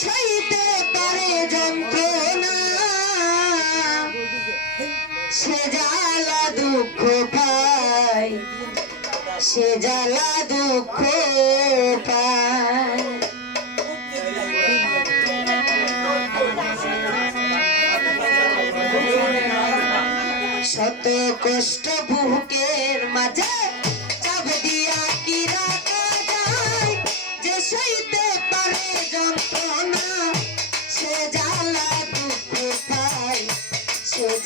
সইতে পারে যন্ত্রণা। সে জ্বালা দুঃখ পায়, সে জ্বালা দুঃখ পায়। শত কষ্ট বুকের মাঝে চাপ দিয়া কিরা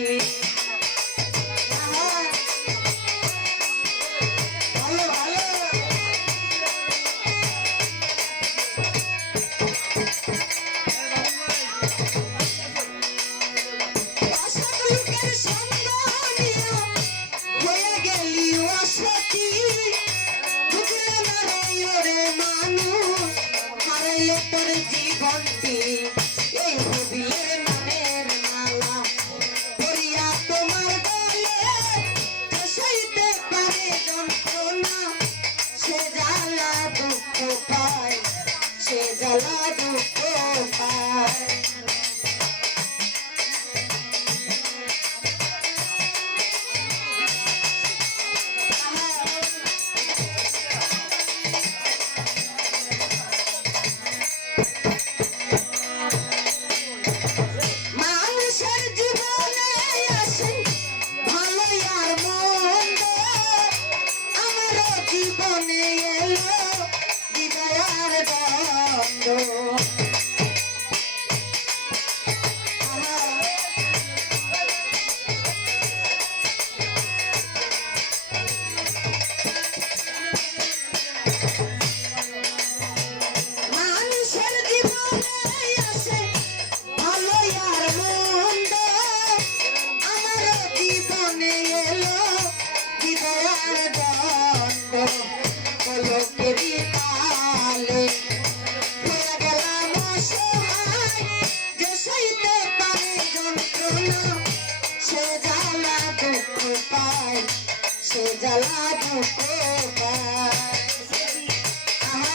Yeah. I do Oh, Oh. জ্বালা দুঃখ পায় সে জ্বালা দুঃখ পায় আহা।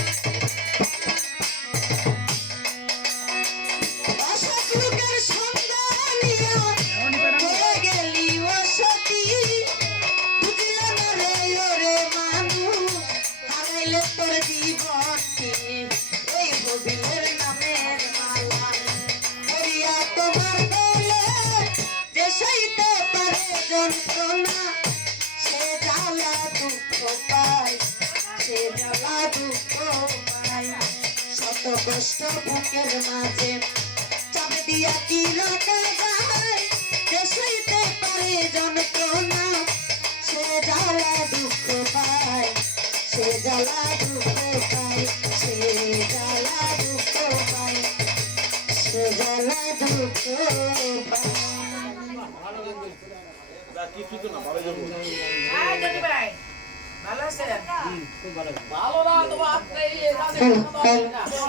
যন্ত্রণা, সে জ্বালা দুঃখ পায়, সে জ্বালা দুঃখ পায়। শত কষ্ট বুকের মাঝে যায়? যে সইতে যন্ত্রণা, সে জ্বালা দুঃখ পায়, সে জ্বালা দুঃখ পায়, সে জ্বালা দুঃখ পায়, সে জ্বালা দুঃখ পায়। ভালো না হ্যালো।